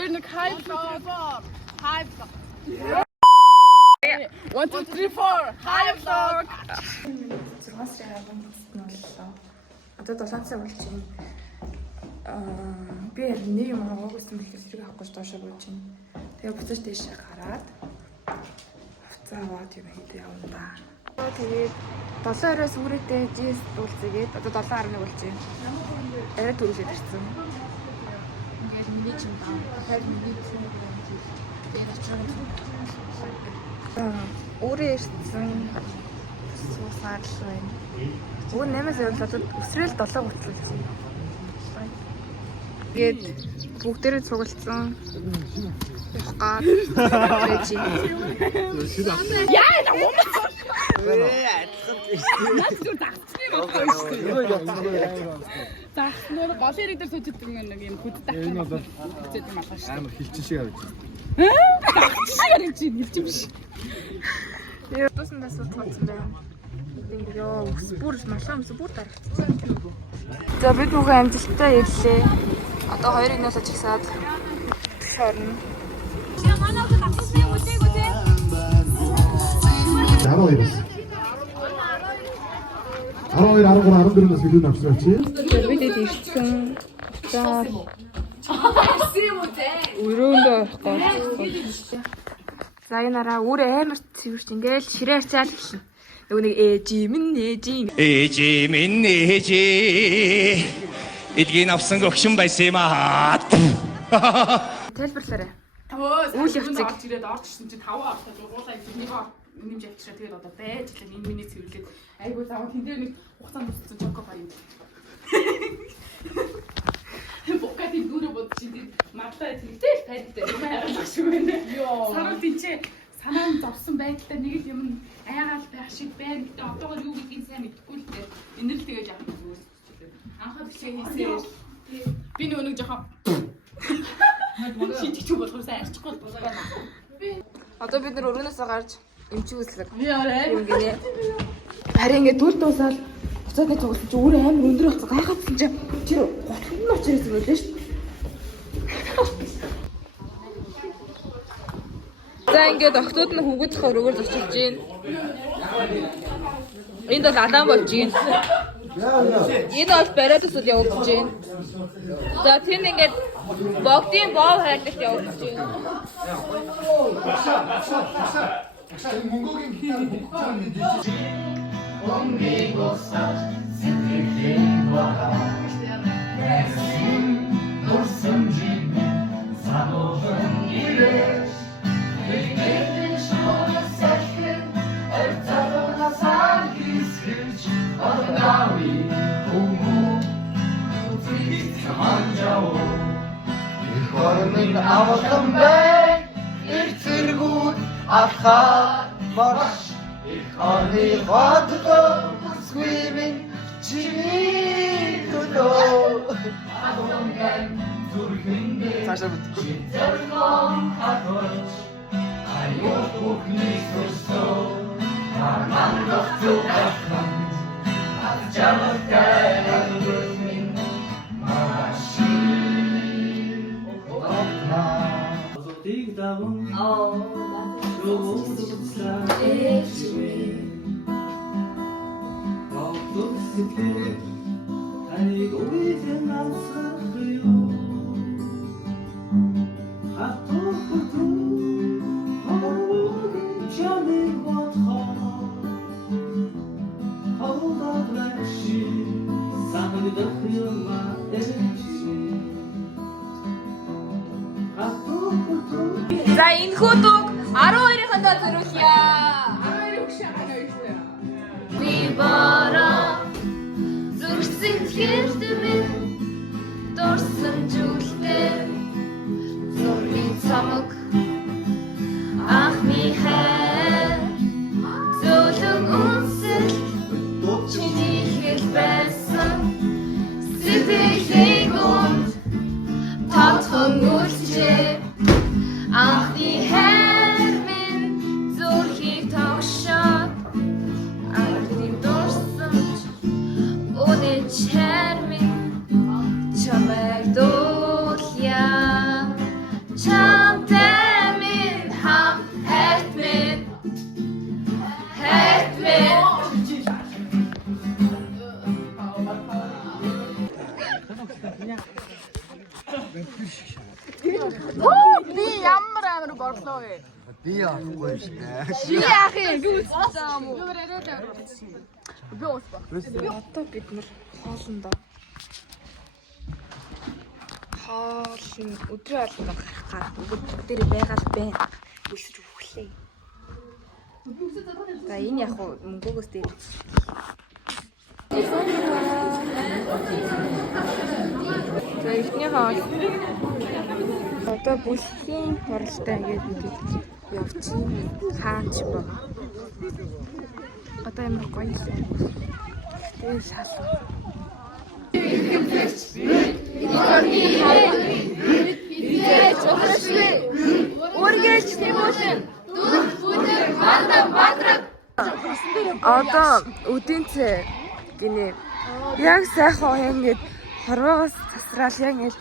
2 1 high floor. High floor. 1 2 3 4 high floor. 6 сарын 10-нд боллоо. Одоо 7 цаг болчихно. Би нэг юм аваагүйсэн бэлтгэл зэрэг авахгүй доошоо бууж байна. Тэгээ буцаж дэшээ гараад авцаа аваад юм хийдээ явна да. Тэгээд 7:20-аас үрээтэй GS дуулцгээд одоо 7:11 болж байна. Арай түрүүлээд ирсэн. Ингээд миний ч юм баа. Тэгэхээр миний чинь тэгээд очроо. Өөрөө ирсэн. Суусаар л байна. Өөр 8-аас явуулаад өсрөл 7 гоцлуулсан. Тэгээд бүгдээрээ цугласан. Яхаа. Рэжи. Яа, нөр гол хэрэг дээр сууж байгаа нэг юм хөдөлтэй. Энэ бол хэцээд юм аахгүй шүү. Амар хилчин шиг харагдаж байна. Харагдаж хилчин биш. Яатаснаас утгацсан байна. Яа, бүр малхамс бүр дарагдсан. За бид бүхэн амжилттай ирлээ. Одоо 2 игнаас ажигсаад шорно. 12, 13, 14-наас илүү авсраач. Бид ирсэн. За. Өрөөндөө орохгүй. За энэ араа өөрөө амар цэвэрч ингээл ширээ арчаал хэлнэ. Нөгөө нэг ээжимэн илгийн авсан гөгшин байсан юм аа. Тайлбарлаарай. Үйл явцыг ирээд орж ирсэн чи 5 авахтаа зургуулаа энийг нэмж авчираа тэгээд одоо байж л энэ миний цэвэрлээд айгуу заавал тэн дээр нэг хугацаанд үссэн чоко баян. Бокат им дүүрэ бод чи матлаа тэгтэй л тайлбар юм харагдах шиг байна. Сарал тэнцээ санаанд зовсон байдлаа нэг л юм айгаал байх шиг байна. Гэтэ одоогоор юу гэдгийг сайн мэдэхгүй л дээ. Энэ л тэгэж авах зүгээр. Анхаа бишээ хийсээр би нэг жоохон шийдчих болохоор сайн арчихгүй байна. Одоо бид нар өрөөнөөсөө гарч эмчиг үзлэг. Яарэ. Юм гинэ. Харин ингээд дүр дуусаад буцаад нэг цугласан чи өөрөө амар өндөр болсон. Гайхацсан чи тэр 30 нь очиж ирсэн байлээ шүү. За ингээд октод нь хөвгөж хөрөөр зочилж гин. Энд бол алаан болж гин. Энэ бол бариадас үл явуулж гин. За тэр ингээд богдын боо хайрлагт явуулж гин. Мөнгөгийн гитар бүгд мэдээж. Omnibus сэтгэлийн бага Эсин дурсамжин сануулсан ирэж Нэгэн шуурас сайхан Орталуунасаа хисгэж Орнави хуму Утвит хаманжао Их орнын авалан бай Ирцэргүүд авхаа марш Oni vodko swimming chimito Adongan turhinde Chiterlong hatoch Ayok kuchni susto Marmandoch zu erkannt Al jamakay al-rhythmin Mashir Okna Zotig davon За энэ хүүтүг 12-ындоо зориулъя. 12 өгш хана байсан. Би бороо зүрхсэн хэрдэмэн дурсан зүйлтэй зургийн цамаг анхны хайр зөөлөн үнсэл чиний хэл байсан сэтгэлийн гүнд татхан үлчээ анхны хайр минь зүрхийг тогшоод ардын дурсамж өнөө чар минь чамайг дуулъя Би ямар амар борлоо вэ? Би яахгүй шүү дээ. Би яах юм? Юу цаасан юм уу? Би уусба. Одоо бид нэр хоолндоо хоолн өдрийн хоолндоо гарах бүгд байгаад байна. Үлсэж өглөө. За энэ яг мөнгөөс дээр. За ихний хоол. Одоо бүлгийн хуралтай ингээд явчихын хаач байна. Одоо ямар гоё юм. Тэгээ шалуу. Одоо үдинцээ гинэ. Яг сайхан ингээд хорвоогоос засраал яг ингээд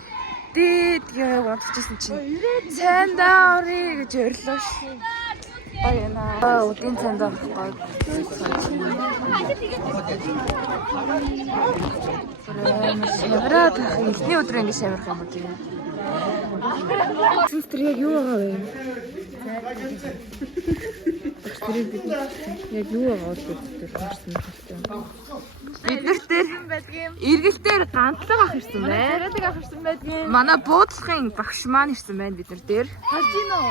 дээд яг унтчихсан чинь цайндаа орё гэж өрлөө шүү. Баяна. Үдийн цайндаа гоё. Шавраад эхний өдөр ингэ шаврах юм уу тийм. Тэр яг юу байгаа вэ? Яг юу байгаа вэ тэр харсан хэлсэн. Бид нар тэр эргэлтээр ганцлаг ах ирсэн байна. Тэрэг ах ирсэн байдгийн. Манай буудлахын багш маань ирсэн байна бид нар дээр. Харж гин үү?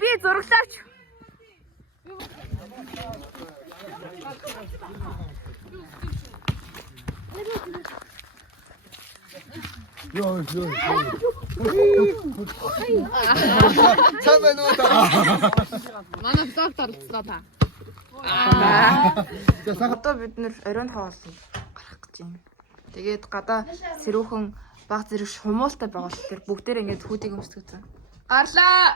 Би зураглаач. Ёо. Манай доктор оролцлоо та. Одоо бид нэр оройн хоолнд гарах гэж байна. Тэгээд гадаа сэрүүхэн баг зэрэг шумуултай байгаа л тэр бүгдээр ингээд хүүдийг өмсдөг зэн. Гарлаа.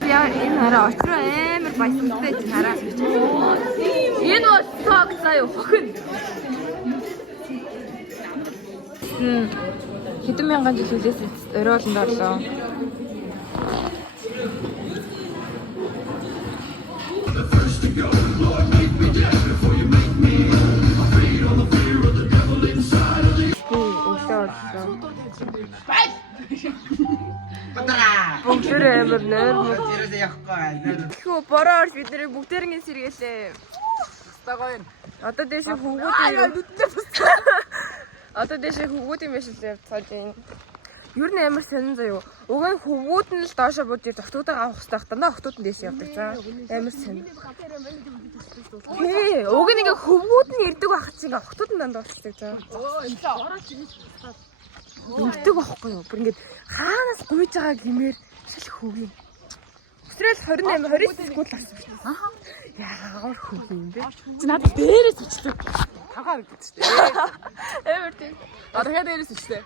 Яа энэ хараа очроо амар баясантай чинь хараа. Энэ бол тог заяа хохин. Хэдэн мянган жил үлээс ороолонд орлоо. Бүгдээр амар нойр. Хөө бороор бид нэр бүгдээрээ сэргээлээ. Стагоон. Одоо дэше хөвгүүд юм. Одоо дэше хөвгүүд юм биш лээ цааж байна. Юу нэ амар сонин заяа. Уг нь хөвгүүд нь л доошоо буудыг охтуудаа авах хэрэгтэй хтана охтууд нь дэше явдаг за. Амар сонин. Хээ, уг нь ингээ хөвгүүд нь ирдэг байх чинь ингээ охтууд нь дандаа болчихдаг за. Ингэдэг байхгүй юу? Бүр ингээд хаанаас гуйж байгаа гэмээр шал хөвгий. Өстрөл 28 29 гүйл авсан шүү дээ. Аа. Яагаар хөвгий юм бэ? Чи надад дээрээс үчдэг. Тагаар гэдэг шүү дээ. Эвэр тийм. Одоо дахиад дээрээс үчтэй.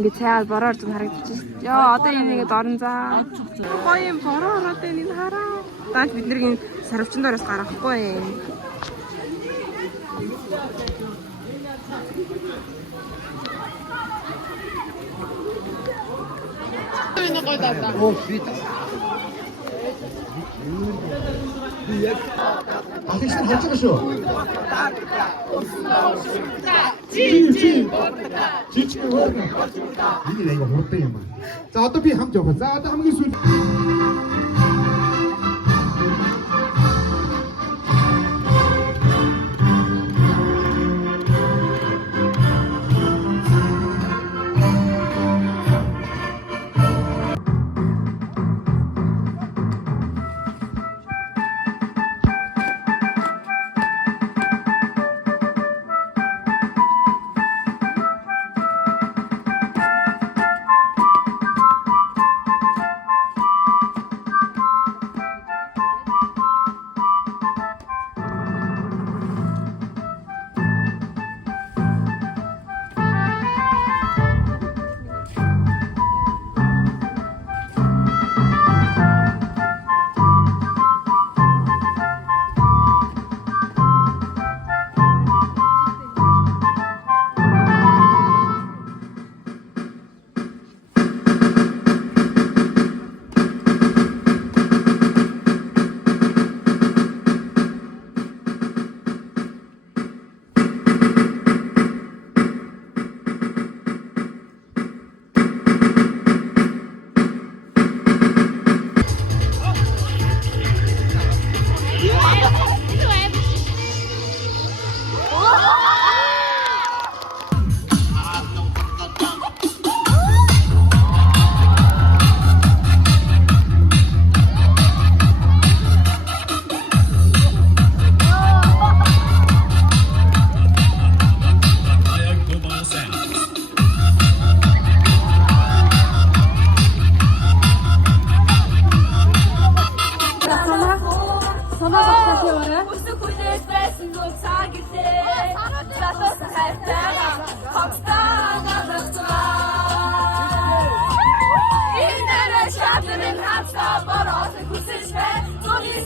Ингээ цайд бороор зүг харагдчихсэн. Яа одоо энэ ингээд орон заа. Гоё юм бороо ороод байна энэ хараа. Даанч бид нэрийн сарвчин дээрээс гарахгүй юм. Энэ гоё даа. Оо шит. 아저씨 괜찮으셔? 이게 내가 못 빼요. 자, 어떻게 함 줘봐. 자, 함기 수.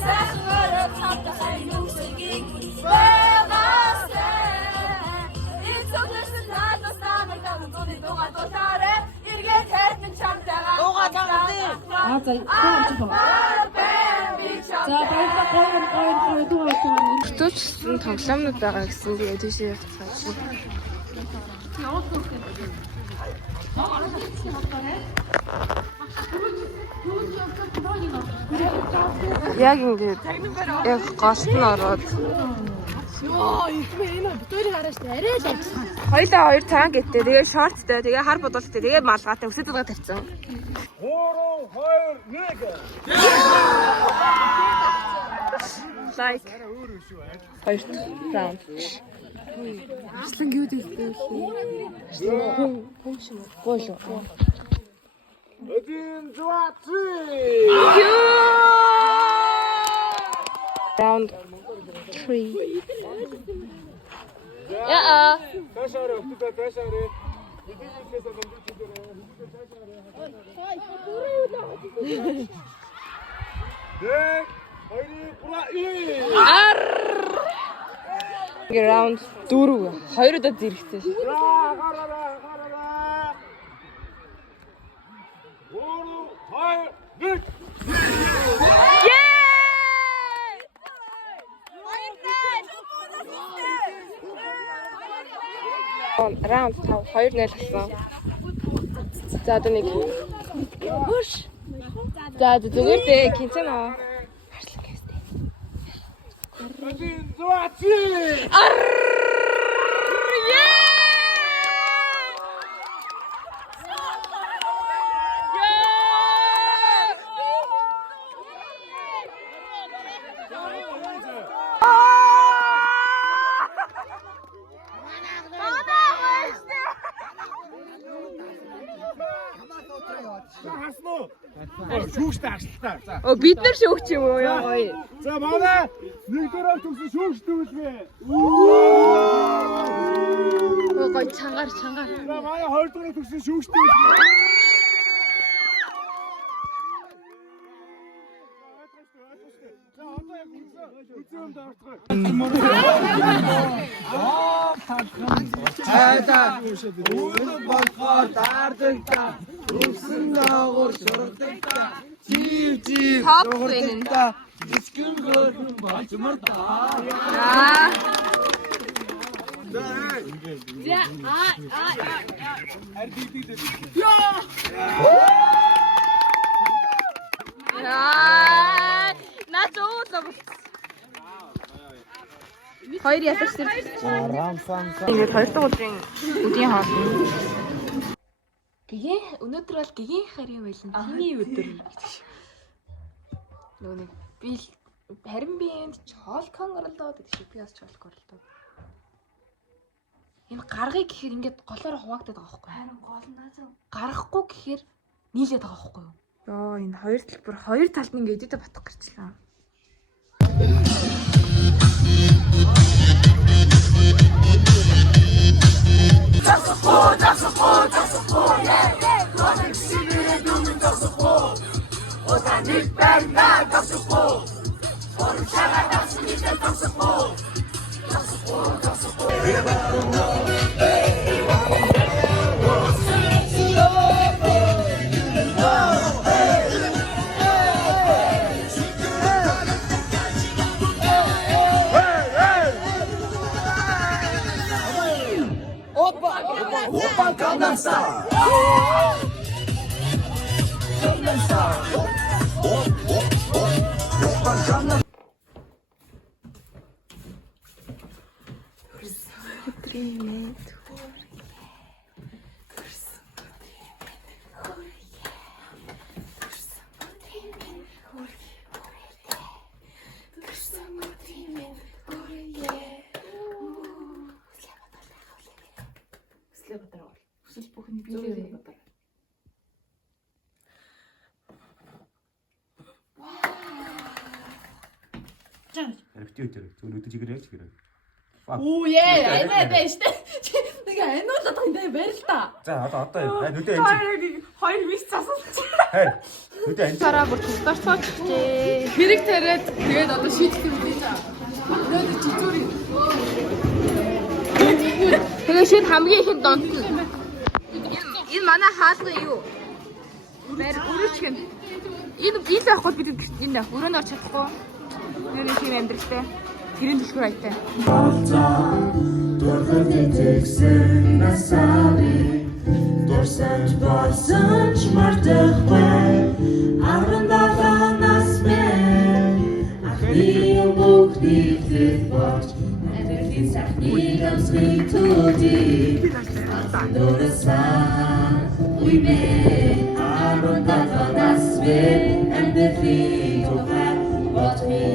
сайхнаар тавтай нүсгийг байгаасе эцэгсэн надаас намайг дагуулны дугаа дутаарэ эргээд хайртай чамтайгаа дугаа тавтай Төчсөн тоглоомнууд байгаа гэсэн. Тэгээд тийшээ явцгааж. Яг ингээд яг голт нь ороод. Хоёлаа хоёр цагаан гэтээ. Тэгээ шорттай, тэгээ хар бодолтой, тэгээ малгайтай өсөд байгаа тавьсан. 3 2 1 Like. Хоёр раунд. Арслан юу дэлтэй вэ? Хүн шиг гоолоо. Один, два, три. Round 3. Ташаарэ, өтөдөө ташаарэ. Бидээс нэмж чидэрэ. Дэг, хоёрын пура Round 4. Хоёр удаа зэрэгцээ шүү. гараараа. 3 2 1. Раунд 5 2-0 болсон. За одоо нэг push. За зүгээр дээ кинцэн аа. Харслан гэвтэй. Один, два, три. Шүүгчтэй агшлаа. За. Оо бид нар шүүгч юм уу яа гоё. За манай нэгдүгээр төгсөн шүүгчтэй үлвэ. Оо гоё чангаар. За манай хоёрдугаар төгсөн шүүгчтэй үлвэ. За одоо яг үзэн даартгаа. Хайдаа өөдөө болохоор дардагта өсөн даагуур шургадагта жив дуурдагтаискэн гөрөн болчмор даа. Наач уудлаа. Хоёр ятагч тэр. Ингээд хоёр дахь өдрийн үдийн хоол. Гэгээ өнөөдөр бол гэгийн харийн байлан таны өдөр гэж. Нөгөө нэг би харин би энд чолкон оролдоод гэдэг шиг би бас чолк оролдоод. Энэ гаргыг гэхээр ингээд голоор хуваагдаад байгаа байхгүй юу? Харин гол нь гарахгүй гэхээр нийлээд байгаа байхгүй юу? Йоо энэ хоёр талбар хоёр талд нь ингээд эдэд батах гэрчлээ. Репетитор. Зөв өдөж игрээ ч гэрээ. Оо яа, айдаа штэ. Нэг аниулаад байгаа юм байна л да. За одоо нүдээ Хоёр вис засалч. нүдээ Сараа бүр тусдаар цоочжээ. Хэрэг тариад тэгээд одоо шийдэх юм байна. Өнөөдөр чичүүрийн. Тэгээ шийд хамгийн ихэнд донтно. Энэ манай хаалгын юу? Бэр өрөөч юм. Энэ байхгүй бид энэ өрөөнд орч чадахгүй. Нэр тийм амьдралтай. Тэрийн төлхөр айтай. Дурсаж болсон ч мартахгүй Аран даланаас мэн Ахны мөхний хэлборч Эдэрхийн сахныг амсгын төдий Дурсаа уймэн Аран даланаас мэн Эдэрхийн тухай Ботми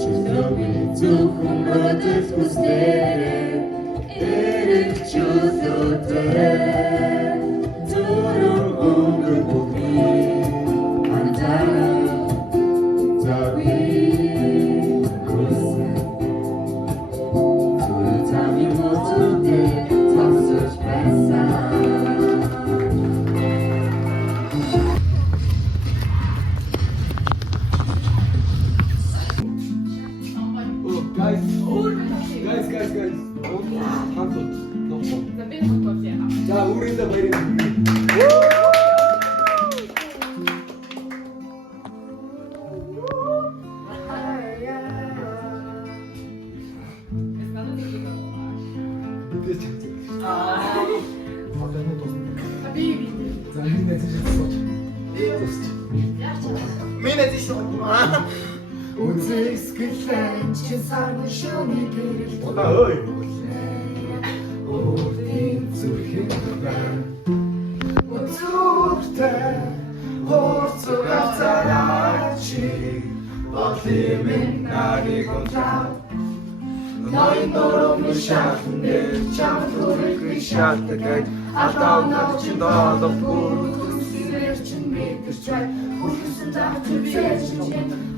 Чүлөми зөвхөн мөдөс хүснэрэ Эрэг чүлөтэ Зүрэн өнгөр бүхний Антаа Зави Күсэн Зүрэн тами мотүдэ Тасаж байсан Guys. За үргэлжлээ баярлалаа. Үзэсгэлэн чи сарны шоны гэрэл Ой. Өөрийн зүрхэн байна Үзүүртэй Хөрцөг авцарачи Болимын нарыг унтаа Ноён нөрөмнө шахнэр Чам түрэгri шалтгад Алдаунар чин доолохгүй Хүсвэр чин мэдэрч бай Хүсэн дахт үзэж чин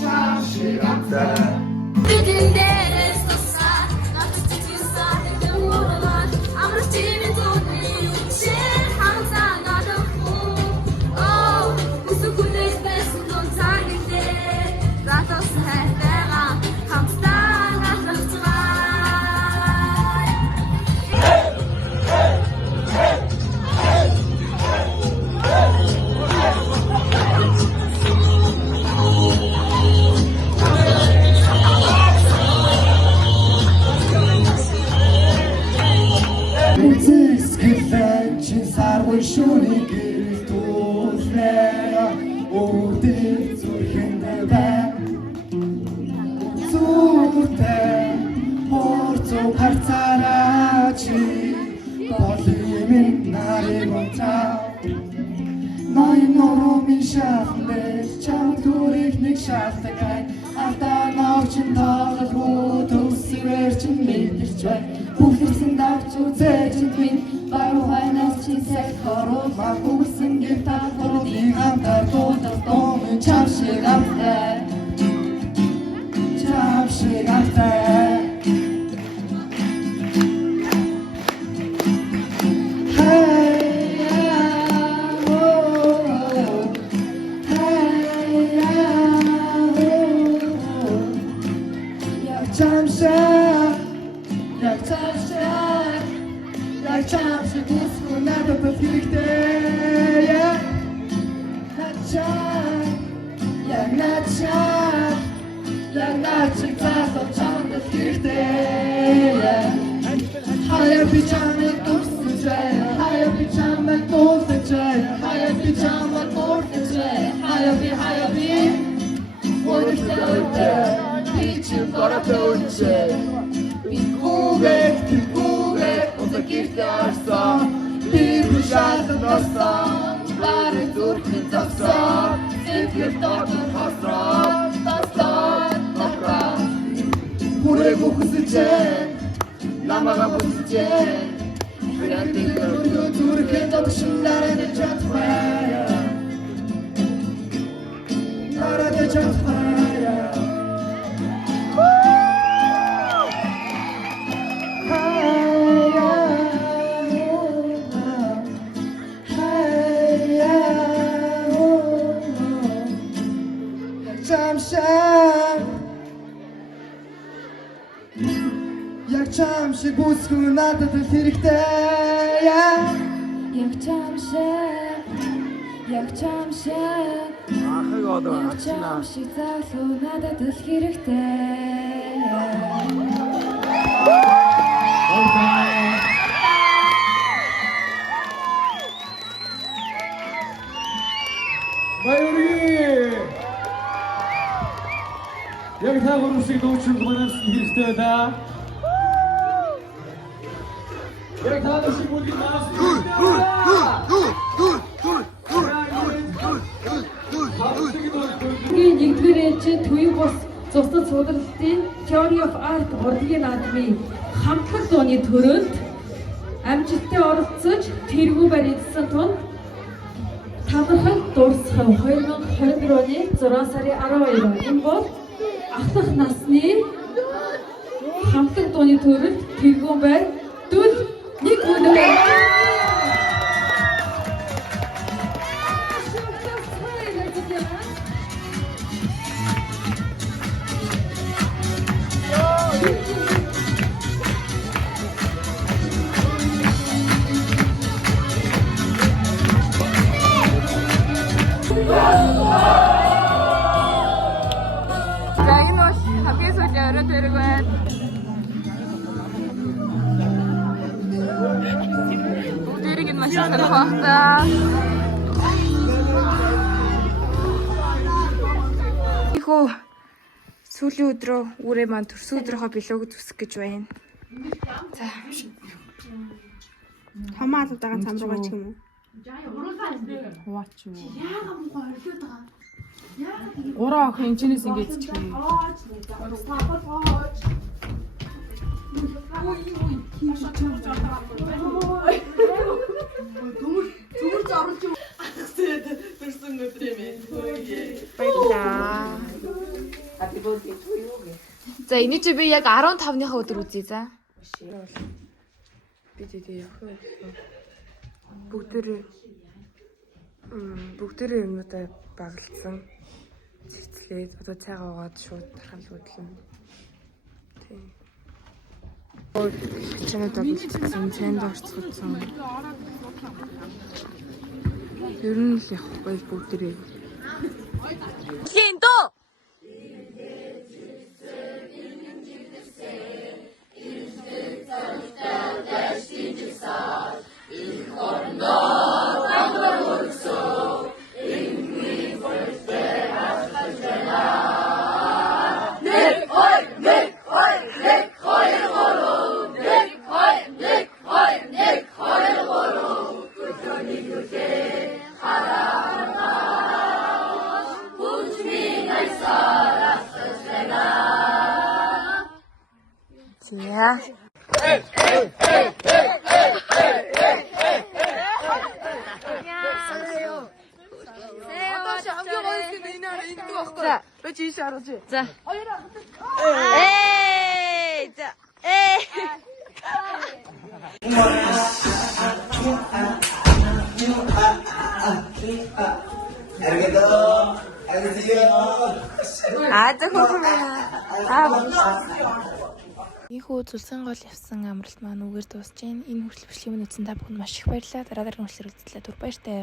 Чаши гамста. Бидний дээрээс тусаа Надад тусаа гэдэг мөрөөр Амар чимийн төвний үчир Хамсаа надад хүү Оо Үсэг хүлээж байсан дон цагтээ Затас хайртайгаа Хамсаа надад цаа Үзэсгэлэн чи саргүй шүний гэрэл дүүлнэ Өөрийн зүрхэн байна Зүртэй Хөрцөг харцарачи Болимын нарыг унтаа Ноён нөрөмийн шахнэр Чам түрэг нэг шалтгай Алдаа навчин доолохгүй Төсвэр чин мэдэрч бай Бүхэрсэн давч үзэж минь Бару хайнаас чи сэх хоруулах Хүсэн гэр талбаруудын хамтар Тулдах дόμын чам шиг амтай Чам шиг амтай Jak czas się błysku na to perfekte Na czas Jak na czas Jak na czas to czas perfekte Hayal pijama dostacak Hayal pijama dostacak Hayal pijama dostacak Hayal bir Orada öte İçim karata öte Bir kuvvet Oda girdi arsa Bir rüzgardan aslan Bari durgun taksan Sevgir dağdan hasrat Taslan takran Buraya bu kız için Lamaga bu kız için Bıraktın görüyor Türkiye danışımlarını çatmaya чадхаараа Яг чам шиг бүсгүй надад л хэрэгтэй Яг чам шиг Ахыг одоо Яг чам шиг залуу надад л хэрэгтэй Баярыг яг та гурав шиг дуучин манаас хэрэгтэй да. Яг та шиг бүгд манаас нэгдүгээр ээлжид төвийн бус цусад судалалтын Theory of Art урлагийн наадмын хамтлаг дууны төрөнд амжилттай оролцож тэргүү баригдсан тун талархал дуусах 2024 оны 6 сарын 12. Энэ бол ахлах насны хамтлаг дууны төрөнд тэргүү байр дүл нэг өнөө. За энэ бол хамгийн сүүлийн өрөө төрөг байна. Бүгдээрийг нь маш сонирхох байна. Ихөө сүүлийн өдрөө үрээ маань төрсөн өдрийнхөө билег зүсэх гэж байна. За. Хамаалуудаа цам руугаа ч юм уу? Хуваач юу? Ураа ах энэчнээс ингэж чихээ. Зүгээр зорж юм. Ахсээд төрсөн өдрөө минь. Баярлалаа. За энэ чи би яг 15-ныхаа өдөр үзье за. Би тэгээ явах юм. Бүгдээрээ юмудаа багалцсан. Цэцлээд одоо цайгаа уугаад шууд тархал хөдлөн. Тийм. Чанад болчихсон, цайнд орцгоцсон. Ер нь л явахгүй бүгдээрээ. Линдо. Yeah. 자, 왜 지시 알았지? 자. 에이, 자, 에이. 아주 Ийхүү зүлсэн гол явсан амралт маань үгээр дуусж байна. Энэ хүртэл бичлэгийн өмнө үзсэн та бүхэнд маш их баярлалаа. Дараа дараагийн үйлчлэл үзлээ. Түр баяртай.